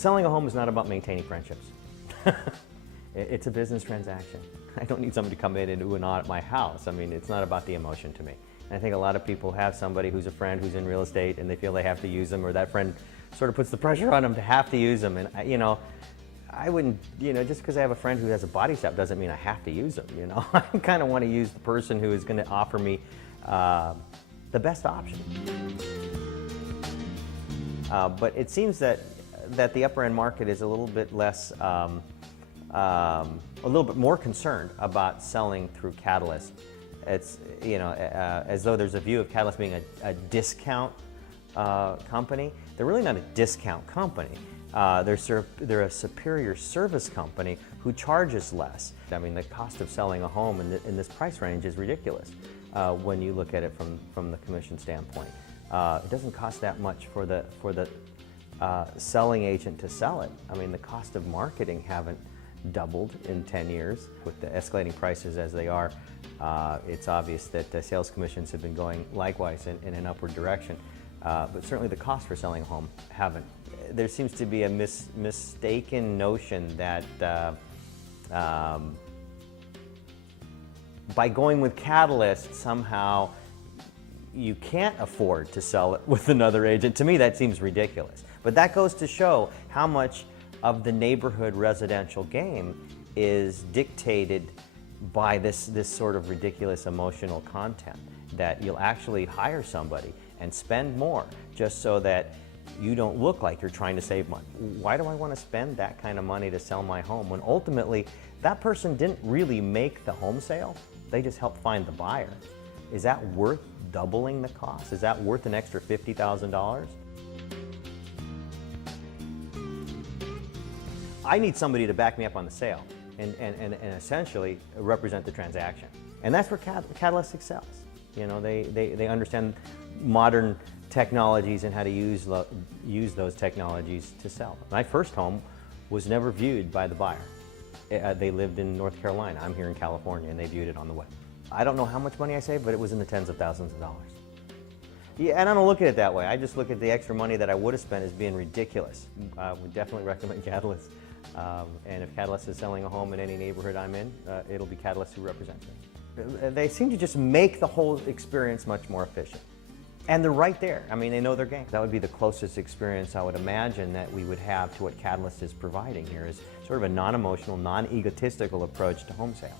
Selling a home is not about maintaining friendships. It's a business transaction. I don't need somebody to come in and ooh and ah at my house. I mean, it's not about the emotion to me. And I think a lot of people have somebody who's a friend who's in real estate and they feel they have to use them, or that friend sort of puts the pressure on them to have to use them. And I wouldn't, just because I have a friend who has a body shop doesn't mean I have to use them, I kind of want to use the person who is going to offer me the best option. But it seems that the upper end market is a little bit less, a little bit more concerned about selling through CataList. It's, as though there's a view of CataList being a discount company. They're really not a discount company. They're a superior service company who charges less. I mean, the cost of selling a home in this price range is ridiculous when you look at it from the commission standpoint. It doesn't cost that much for the selling agent to sell it. I mean, the cost of marketing haven't doubled in 10 years. With the escalating prices as they are, it's obvious that the sales commissions have been going likewise in an upward direction. But certainly the cost for selling a home haven't. There seems to be a mistaken notion that by going with CataList, somehow you can't afford to sell it with another agent. To me, that seems ridiculous. But that goes to show how much of the neighborhood residential game is dictated by this sort of ridiculous emotional content, that you'll actually hire somebody and spend more just so that you don't look like you're trying to save money. Why do I want to spend that kind of money to sell my home when ultimately that person didn't really make the home sale? They just helped find the buyer. Is that worth doubling the cost? Is that worth an extra $50,000? I need somebody to back me up on the sale and essentially represent the transaction. And that's where CataList excels. They understand modern technologies and how to use those technologies to sell. My first home was never viewed by the buyer. They lived in North Carolina. I'm here in California, and they viewed it on the web. I don't know how much money I saved, but it was in the tens of thousands of dollars. Yeah, and I don't look at it that way. I just look at the extra money that I would have spent as being ridiculous. I would definitely recommend CataList. And if CataList is selling a home in any neighborhood I'm in, it'll be CataList who represents me. They seem to just make the whole experience much more efficient. And they're right there. I mean, they know their game. That would be the closest experience I would imagine that we would have to what CataList is providing here, is sort of a non-emotional, non-egotistical approach to home sales.